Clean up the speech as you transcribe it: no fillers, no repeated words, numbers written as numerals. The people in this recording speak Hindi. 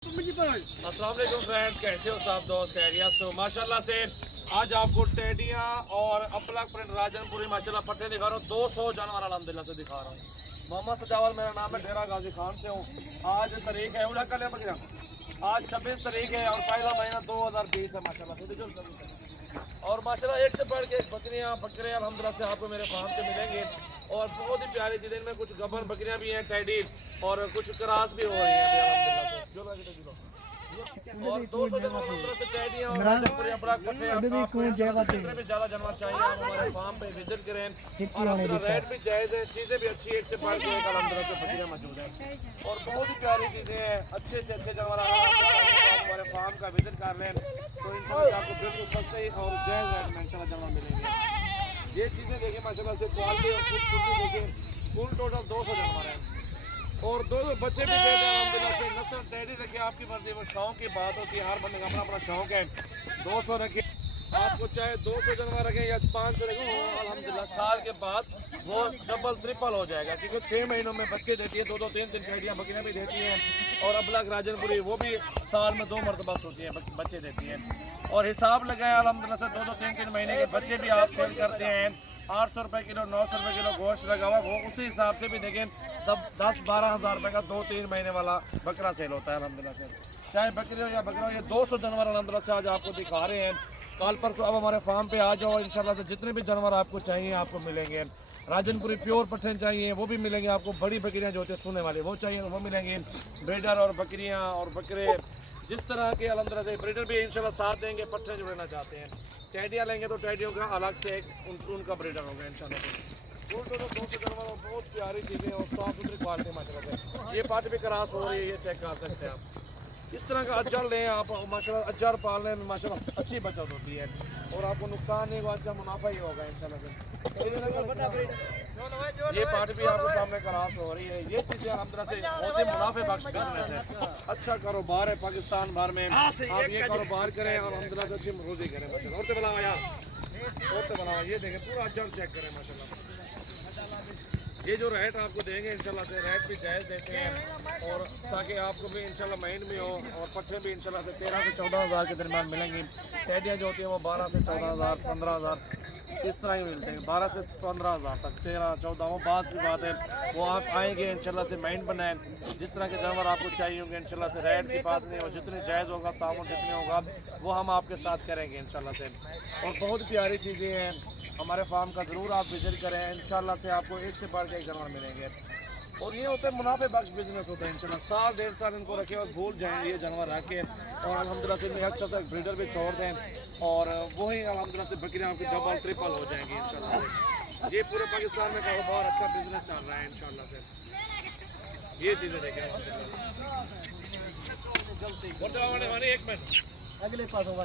अस्सलाम वालेकुम फ्रेंड, कैसे हो सब दोस्त? खैरियत से हो? माशाल्लाह से आज आपको टेडियाँ और अपलक प्रिंट राजनपुरी माशाल्लाह पट्टे दिखा रहा हूँ। 200 जानवर अल्हम्दुलिल्लाह से दिखा रहा हूँ। मोहम्मद सजावल मेरा नाम है, डेरा गाजी खान से हूँ। आज तारीख है उड़ा कल बकरा आज 26 तारीख है और पहला महीना 2020 है माशाल्लाह से। और माशाल्लाह एक से बढ़ के बकरियाँ बकरे अल्हम्दुलिल्लाह से आपको मेरे फार्म से मिलेंगे और बहुत ही प्यारी चीज़ें। इनमें कुछ गबन बकरियाँ भी हैं, टेडी और कुछ क्रास भी हो रही हैं और 200 जानवर से टेडियाँ और राजनपुरी अपना इकट्ठे जितने भी ज़्यादा जानवर चाहिए आप हमारे फार्म पे विजिट करें। और रेट भी जायज़ है, चीज़ें भी अच्छी एक से बढ़ के एक अल्हम्दुलिल्लाह से बकरियाँ मौजूद हैं और बहुत ही प्यारी चीज़ें हैं। अच्छे से अच्छे जानवर हमारे फार्म का विजिट कर लें तो इंशाल्लाह आपको बिल्कुल सस्ते और जायज़ रेट में इंशाल्लाह जानवर मिलेंगे। ये चीज़ें देखें माशाल्लाह से क्वालिटी और खूबसूरती देखें। कुल टोटल 200 जानवर हैं और 200 बच्चे भी देते हैं अल्हम्दुलिल्लाह से। नस्ल टेडी रखिए, आपकी मर्जी, वो शौक की बात होती है, हर बंदे का अपना अपना शौक है। 200 रखिए, आपको चाहे 200 जानवर रखें या 500 रखें, अल्हम्दुलिल्लाह साल के बाद वो डबल ट्रिपल हो जाएगा क्योंकि 6 महीनों में बच्चे देती है। 2-2 3-3 टेडियाँ बकरियाँ भी देती हैं और अपलक राजनपुरी वो भी साल में 2 मरतबा होती हैं, बच्चे देती हैं। और हिसाब लगाए अल्हम्दुलिल्लाह से 2-2 3-3 महीने के बच्चे भी आप सेल करते हैं। 800 रुपये किलो 900 रुपये किलो गोश्त लगा हुआ, वो उसी हिसाब से भी देखें तब 10-12 हज़ार रुपये का 2-3 महीने वाला बकरा सेल होता है अल्हम्दुलिल्लाह से। चाहे बकरी हो या बकरा हो, ये 200 जानवर अल्हम्दुलिल्लाह से आज आपको दिखा रहे हैं। कल परसों अब हमारे फार्म पे आ जाओ इंशाल्लाह से, जितने भी जानवर आपको चाहिए आपको मिलेंगे। राजनपुरी प्योर पठन चाहिए वो भी मिलेंगे आपको। बड़ी बकरियाँ जो होती है सोने वाली वो चाहिए वो मिलेंगी। ब्रीडर और बकरियाँ और बकरे जिस तरह के अल्हम्दुलिल्लाह से ब्रीडर भी इंशाल्लाह साथ देंगे। पट्टे जो लेना चाहते हैं टेडियाँ लेंगे तो टेडियों का अलग से एक उनका ब्रीडर होगा इंशाल्लाह। बहुत प्यारी चीज़ें और साफ सुथरी क्वालिटी माशाल्लाह से। ये पार्ट भी क्रॉस हो रही है, ये चेक कर सकते हैं आप। इस तरह का अज्जर लें आप माशाल्लाह, अज्जर पालने में माशाल्लाह अच्छी बचत होती है और आपको नुकसान नहीं होगा, अच्छा मुनाफा ही होगा इंशाल्लाह से। ये पार्ट भी आपके सामने क्रॉस हो रही है। ये चीज़ें अल्हम्दुलिल्लाह से बहुत ही मुनाफे बख्श बिजनेस है, अच्छा कारोबार है पाकिस्तान भर में। आप ये कारोबार करें और अल्हम्दुलिल्लाह से अच्छी रोजी करें माशाल्लाह। और तो बनाओ यार, और तो बनाओ, ये देखें पूरा अज्जर चेक करें माशाल्लाह। ये जो रेट आपको देंगे इंशाल्लाह से रेट भी जायज़ देते हैं और ताकि आपको भी इंशाल्लाह महीन में हो और पट्टे भी इंशाल्लाह से 13 से 14 हज़ार के दरमियान मिलेंगी। टेडियाँ जो होती हैं वो 12 से 14 हज़ार 15 हज़ार इस तरह ही मिलते हैं, 12 से 15 हज़ार तक, 13-14 वो बात की बात है। वो आप आएंगे इंशाल्लाह से माइंड बनाएं, जिस तरह के जानवर आपको चाहिए होंगे इंशाल्लाह से। रेट की बात नहीं, और जितनी जायज़ होगा तामुल जितने होगा वो हम आपके साथ करेंगे इंशाल्लाह से। और बहुत प्यारी चीज़ें हैं हमारे फार्म का, ज़रूर आप विजिट करें इंशाल्लाह से। आपको एक से बढ़ के एक जानवर मिलेंगे और ये होते हैं मुनाफे बख्श बिजनेस होते हैं इंशाल्लाह। साल 1.5 साल इनको रखें और भूल जाएंगे ये जानवर रख के और अल्हम्दुलिल्लाह से इनमें अच्छा सा ब्रीडर भी छोड़ दें और वही अल्हम्दुलिल्लाह से बकरियाँ आपकी डबल ट्रिपल हो जाएंगी इंशाल्लाह। ये पूरे पाकिस्तान में कारोबार अच्छा बिजनेस चल रहा है इंशाल्लाह से। ये चीज़ें देखें एक मिनट अगले पास होगा।